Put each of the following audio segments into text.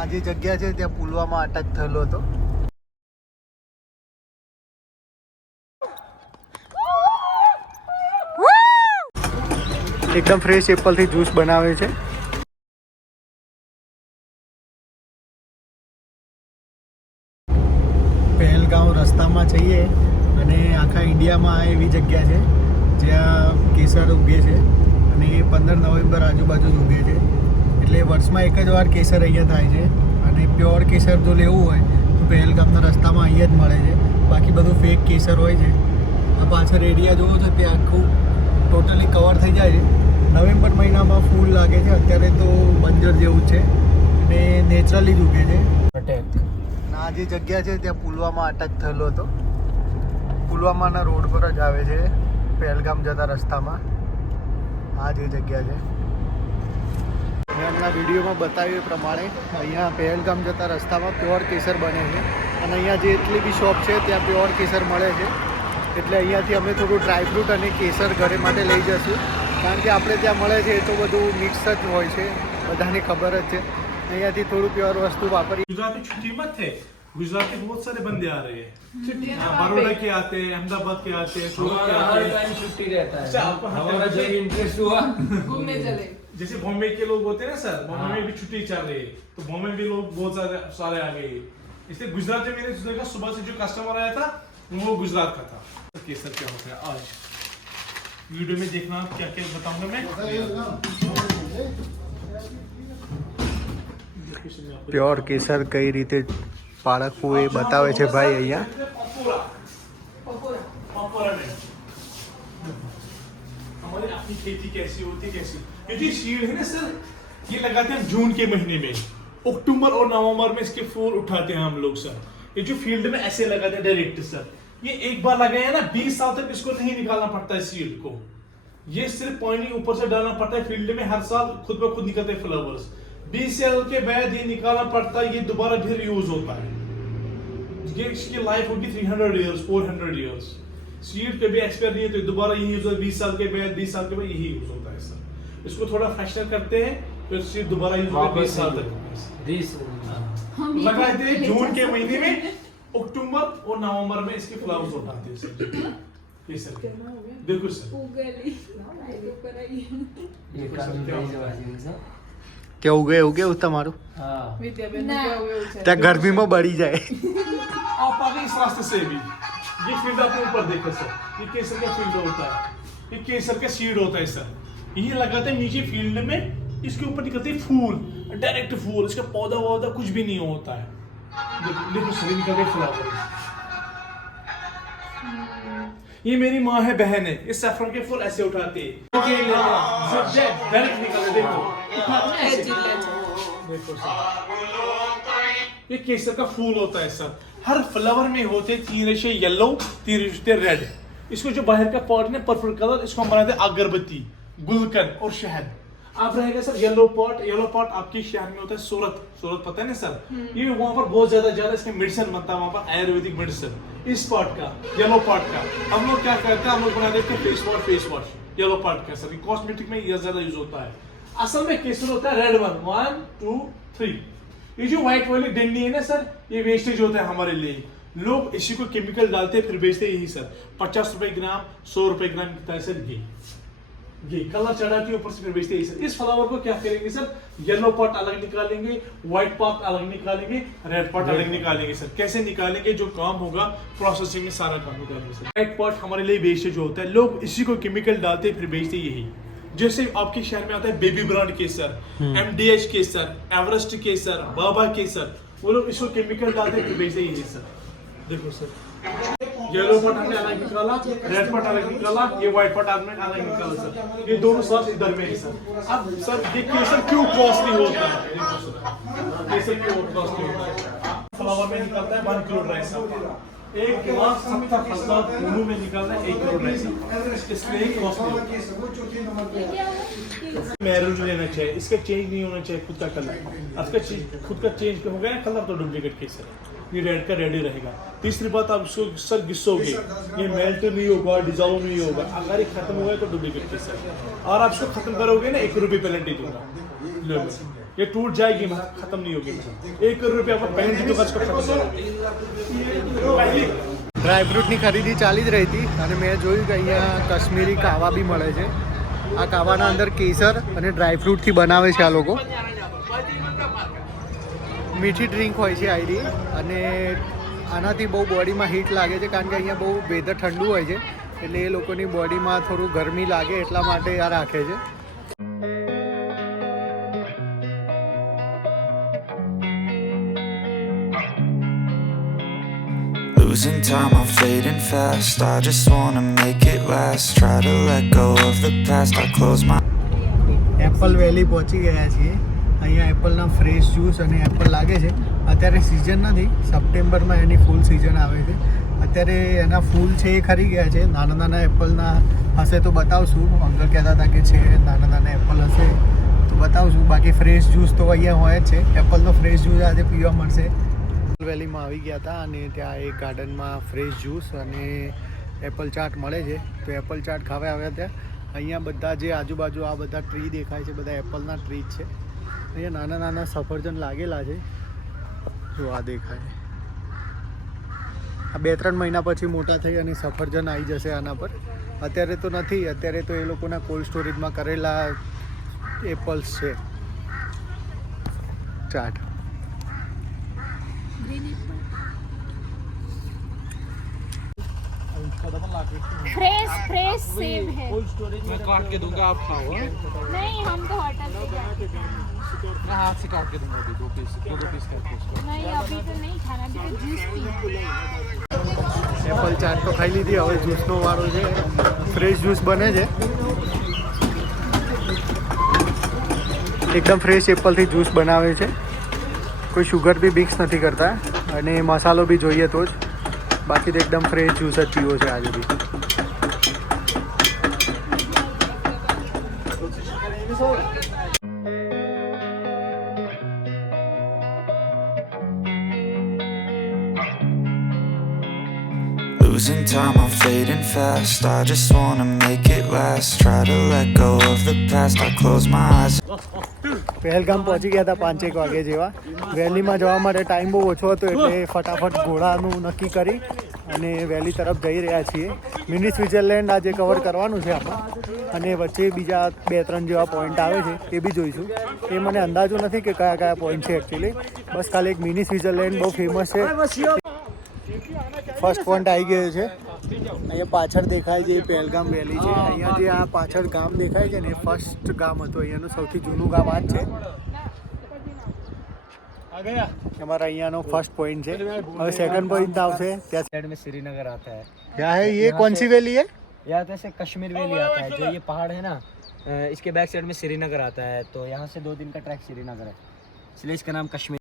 આ જે જગ્યા છે ત્યાં પુલવામા અટેક થયેલો હતો. એકદમ ફ્રેશ એપલથી જ્યુસ બનાવે છે. પહેલગાંવ રસ્તામાં જઈએ અને આખા ઇન્ડિયામાં આ એવી જગ્યા છે જ્યાં કેસર ઉગે છે અને એ 15 નવેમ્બર આજુબાજુ જ ઉગે છે. એટલે વર્ષમાં એક જ વાર કેસર અહીંયા થાય છે અને પ્યોર કેસર જો લેવું હોય તો પહેલગામના રસ્તામાં અહીંયા જ મળે છે. બાકી બધું ફેક કેસર હોય છે. આ પાછળ એરિયા જોવો છો તે આખું ટોટલી કવર થઈ જાય છે. નવેમ્બર મહિનામાં ફૂલ લાગે છે. અત્યારે તો બંજર જેવું છે અને નેચરલી જ ઉગે છે. અટેક આ જે જગ્યા છે ત્યાં પુલવામા અટેક થયેલો હતો. પુલવામાના રોડ પર જ આવે છે પહેલગામ જતા રસ્તામાં. આ જે જગ્યા છે મેં હમણાં વિડીયોમાં બતાવ્યું એ પ્રમાણે અહીંયા પહેલગામ જતા રસ્તામાં પ્યોર કેસર બને છે અને અહીંયા જેટલી બી શોપ છે ત્યાં પ્યોર કેસર મળે છે. એટલે અહીંયાથી અમે થોડું ડ્રાયફ્રૂટ અને કેસર ઘરે માટે લઈ જશું. કારણ કે આપણે ત્યાં મળે છે એ તો બધું મિક્સ જ હોય છે, બધાને ખબર જ છે. અહીંયાથી થોડું પ્યોર વસ્તુ વાપરી. गुजराती छुट्टी मत है. गुजरात के बहुत सारे बंदे आ रहे हैं. बड़ौदा के आते हैं, अहमदाबाद के आते हैं, सूरत के आते हैं. छुट्टी रहता है. अच्छा, आपको हमारा जो इंटरेस्ट हुआ घूमने चले. जैसे बॉम्बे के लोग होते हैं ना सर, बॉम्बे में भी छुट्टी चल रही है तो बॉम्बे में भी लोग बहुत सारे आ गए. इसलिए गुजरात में मैंने देखा सुबह से जो कस्टमर आया था वो गुजरात का था. केसर क्या होता है आज वीडियो में देखना क्या क्या बताऊंगा मैं. પ્યોર કેસર કઈ રીતે પાળકવું એ બતાવે છે ભાઈ અહીંયા. हमारी अपनी खेती कैसी होती है कैसी. ये जो सीड है ना सर ये लगाते हैं जून के महीने में. अक्टूबर और नवंबर में इसके फूल उठाते हैं हम लोग सर. ये जो फील्ड में ऐसे लगाते हैं डायरेक्ट सर. ये एक बार लगाए हैं ना 20 साल तक इसको नहीं निकालना पड़ता है सीड को. ये सिर्फ पानी ऊपर से डालना पड़ता है. फील्ड में हर साल खुद ब खुद निकलते हैं फ्लावर्स. 20 साल के बाद ये निकालना पड़ता है. ये दोबारा फिर यूज होता है. ये इसकी लाइफ होगी 300 इयर्स 400 इयर्स. सीड कभी एक्सपायर नहीं है तो दोबारा यही यूज होता है. 20 साल के बाद 20 साल के बाद यही यूज होता है सर. इसको थोड़ा फ्रेशनर करते हैं फिर सीड दोबारा यूज होता है 20 साल तक. लगाते हैं जून के महीने में. अक्टूबर और नवंबर में इसके फ्लावर्स उठाते हैं सर. ये सर बिल्कुल सर. કે ઉગે ઉગે તમારું ત્યાં ગરમીમાં બળી જાય. आप आगे इस रास्ते से भी ये फील्ड आपने ऊपर देखा सर. ये केसर का फील्ड होता है. ये केसर का सीड होता है सर. ये लगाते हैं नीचे फील्ड में. इसके ऊपर निकलते हैं फूल डायरेक्ट फूल. इसका पौधा वौधा कुछ भी नहीं होता है. देखो सर निकलते फ्लावर. ये मेरी माँ है बहन है. इस सैफरन के फूल ऐसे उठाते हैं डायरेक्ट निकलते. देखो देखो सर ये केसर का फूल होता है सर. हर फ्लावर में होते 3 रेशे येलो 3 रेशे रेड. इसको जो बाहर का पार्ट है पर्पल कलर इसको हम बनाते हैं अगरबत्ती गुलकंद और शहद. आप रहेगा सर येलो पॉट आपके शहर में होता है सूरत पता है ना सर. ये वहाँ पर बहुत ज्यादा इसका मेडिसिन बनता है. वहाँ पर आयुर्वेदिक मेडिसिन इस पॉट का येलो पॉट का. हम लोग क्या करते हैं हम लोग बना देते हैं फेस वॉश येलो पॉट का सर. कॉस्मेटिक में ये ज्यादा यूज होता है. असल में केसर होता है रेड 1 2 3. ये जो व्हाइट वाली डंडी है ना सर ये वेस्टेज होता है हमारे लिए. लोग इसी को केमिकल डालते हैं फिर बेचते हैं यही सर. 50 रुपए ग्राम 100 रुपए ग्राम कितना है सर. ये कलर चढ़ा के ऊपर से फिर बेचते हैं सर. इस फ्लावर को क्या करेंगे सर येलो पॉट अलग निकालेंगे व्हाइट पॉट अलग निकालेंगे रेड पॉट अलग निकालेंगे सर. कैसे निकालेंगे जो काम होगा प्रोसेसिंग में सारा काम निकालेंगे सर. व्हाइट पॉट हमारे लिए वेस्टेज होता है. लोग इसी को केमिकल डालते हैं फिर बेचते हैं यही. जैसे आपके शहर में आता है बेबी ब्रांड केसर MDH केसर एवरेस्ट केसर बाबा केसर. वो लोग इसको केमिकल डालते हैं फिर बेचते यही सर. देखो सर येलो पॉट हमने अलग निकाला रेड पॉट अलग निकाला ये व्हाइट पॉट हमने अलग निकाला सर. ये दोनों साथ इधर में है सर. अब सर ये केसर क्यों कॉस्टली होता है. केसर क्यों कॉस्टली होता है. फ्लावर में निकलता है 1 किलो ड्राई सर. 1,70,000 मुंह में निकलता है 1 किलो ड्राई सर. इसलिए कॉस्टली मैरून लेना चाहिए. इसका चेंज नहीं होना चाहिए खुद का कलर. आपका खुद का चेंज हो गया ना कलर तो डुप्लीकेट केसर है. ये रेड का रेड ही रहेगा. तीसरी बात आप इसको सर घिसोगे ये मेल्ट नहीं होगा डिजॉल्व नहीं होगा. अगर ये खत्म हो गया तो डुप्लीकेट केसर. और आप इसको खत्म करोगे ना 1 रुपये पेनल्टी दूंगा. ये टूट जाएगी मैं खत्म नहीं होगी 1 करोड़ रुपया पर पहन दी तो खर्च कर सकते ડ્રાયફ્રૂટની ખરીદી ચાલી જ રહી હતી અને મેં જોયું કે અહીંયા કાશ્મીરી કાવા બી મળે છે. આ કાવાના અંદર કેસર અને ડ્રાયફ્રૂટથી બનાવે છે આ લોકો. મીઠી ડ્રિંક હોય છે આયરી અને આનાથી બહુ બોડીમાં હીટ લાગે છે કારણ કે અહીંયા બહુ વેધર ઠંડુ હોય છે એટલે એ લોકોની બોડીમાં થોડું ગરમી લાગે એટલા માટે આ રાખે છે. Losing time, I'm fading fast. I just wanna make it last. Try to let go of the past. I close my apple valley પહોંચી ગયા છીએ. અહીંયા એપલના ફ્રેશ જ્યુસ અને એપલ લાગે છે. અત્યારે સિઝન નથી, સપ્ટેમ્બરમાં એની ફૂલ સિઝન આવે છે. અત્યારે એના ફૂલ છે એ ખરી ગયા છે. નાના નાના એપલના હશે તો બતાવશું. અંકલ કહેતા હતા કે છે નાના નાના એપલ હશે તો બતાવશું. બાકી ફ્રેશ જ્યુસ તો અહીંયા હોય જ છે. એપલનો ફ્રેશ જ્યુસ આજે પીવા મળશે. વેલીમાં આવી ગયા હતા અને ત્યાં એક ગાર્ડનમાં ફ્રેશ જ્યુસ અને એપલ ચાટ મળે છે તો એપલ ચાટ ખાવા આવ્યા ત્યાં. અહીંયા બધા જે આજુબાજુ આ બધા ટ્રી દેખાય છે બધા એપલના ટ્રી જ છે. અહીંયા નાના નાના સફરજન લાગેલા છે જો આ દેખાય. આ 2-3 મહિના પછી મોટા થઈ અને સફરજન આવી જશે આના પર. અત્યારે તો નથી, અત્યારે તો એ લોકોના કોલ્ડ સ્ટોરેજમાં કરેલા એપલ્સ છે. ચાટ फ्रेश सेब है. मैं काट के दूंगा, आप खाओ. हाँ? नहीं, हम तो होटल पे जाएंगे. मैं हाथ से काट के दूंगा अभी 2 पीस करके उसको. नहीं, अभी तो नहीं खाना, अभी तो जूस पीना. એપલ ચાટ તો ખાઈ લીધી. હવે જ્યુસનો વારો છે. ફ્રેશ જ્યુસ બને છે. એકદમ ફ્રેશ એપલથી જ્યુસ બનાવે છે. કોઈ શુગર બી મિક્સ નથી કરતા અને મસાલો બી જોઈએ તો જ. બાકી તો એકદમ ફ્રેશ જ્યુસ જ પીવો છે આજે બી. losing time, I'm fading fast. I just wanna make it last. Try to let go of the past. I close my eyes. Pahalgam પહોંચી ગયા હતા 5-1 વાગે જેવા. વેલીમાં જવા માટે ટાઈમ બહુ ઓછો હતો એટલે ફટાફટ ઘોડાનું નક્કી કરી અને વેલી તરફ જઈ રહ્યા છીએ. મિની સ્વિટ્ઝરલેન્ડ આજે કવર કરવાનું છે આપણે અને વચ્ચે બીજા 2-3 જેવા પોઈન્ટ આવે છે એ બી જોઈશું. એ મને અંદાજો નથી કે કયા કયા પોઈન્ટ છે એકચ્યુઅલી. બસ ખાલી એક મિની સ્વિટ્ઝરલેન્ડ બહુ ફેમસ છે. ફર્સ્ટ પોઈન્ટ આવી ગયો છે. અહીંયા પાછળ દેખાય છે એ પહેલગામ વેલી છે. અહીંયા જે આ પાછળ ગામ દેખાય છે ને એ ફર્સ્ટ ગામ હતું. અહીંયાનું સૌથી જૂનું ગામ આ જ છે. हमारा यहाँ नो फर्स्ट पॉइंट है. और सेकंड पॉइंट આવશે ત્યાં साइड में श्रीनगर आता है. क्या है ये कौन सी वैली है? यहाँ से कश्मीर वैली आता है. जो ये पहाड़ है ना, इसके बैक साइड में श्रीनगर आता है. तो यहाँ से 2 दिन का ट्रैक श्रीनगर है, इसलिए इसका नाम कश्मीर.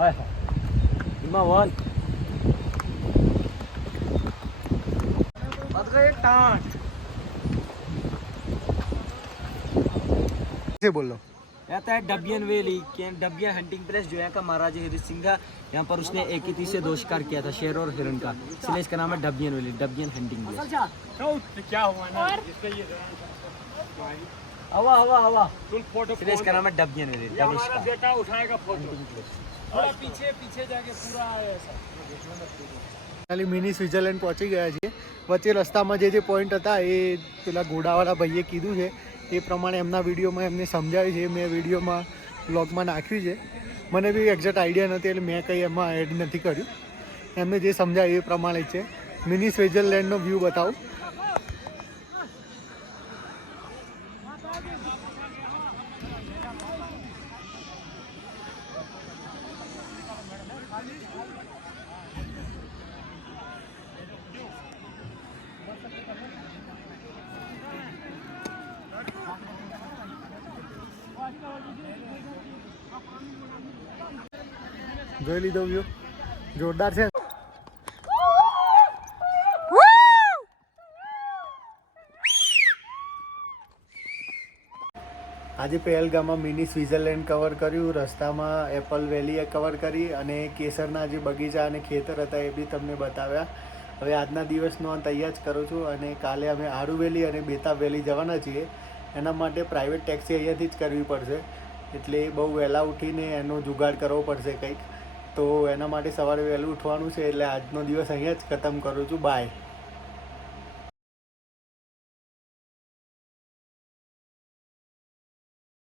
हाय हाय वन से बोलो. रहता है डबियन वैली. डबियन हंटिंग प्लेस जो यहाँ का महाराजा हरि सिंह का, यहाँ पर उसने 21 से 2 शिकार किया था, शेर और हिरण का, इसलिए इसका नाम है डबियन वैली, डबियन हंटिंग प्लेस. क्या हुआ ना और? हवा हवा हवा, इसलिए इसका नाम है डबियन वैली. बेटा उठाएगा फोटो. थोड़ा पीछे जाके पूरा ખાલી મિની સ્વિટ્ઝરલેન્ડ પહોંચી ગયા છીએ. વચ્ચે રસ્તામાં જે પોઈન્ટ હતા એ પેલા ઘોડાવાળા ભાઈએ કીધું છે એ પ્રમાણે એમના વિડીયોમાં એમને સમજાવ્યું છે. મેં વિડીયોમાં વ્લોગમાં નાખ્યું છે. મને બી એક્ઝેક્ટ આઈડિયા નથી એટલે મેં કંઈ એમાં એડ નથી કર્યું. એમને જે સમજાવ્યું એ પ્રમાણે જ છે. મિની સ્વિટ્ઝરલેન્ડનો વ્યૂ બતાવું. જોઈ લીધો વ્યૂ, જોરદાર છે. આજે પહેલગામમાં મિની સ્વિટ્ઝરલેન્ડ કવર કર્યું, રસ્તામાં એપલ વેલી કવર કરી અને કેસરના જે બગીચા અને ખેતર હતા એ બી તમને બતાવ્યા. હવે આજના દિવસનો અંત અહીંયા જ કરું છું અને કાલે અમે આરુ વેલી અને બેતાબ વેલી જવાના છીએ. એના માટે પ્રાઇવેટ ટેક્સી અહીંયાથી જ કરવી પડશે, એટલે બહુ વહેલા ઉઠીને એનો જુગાડ કરવો પડશે કંઈક. તો એના માટે સવારે વહેલું ઉઠવાનું છે, એટલે આજનો દિવસ અહીંયા જ ખતમ કરું છું. બાય.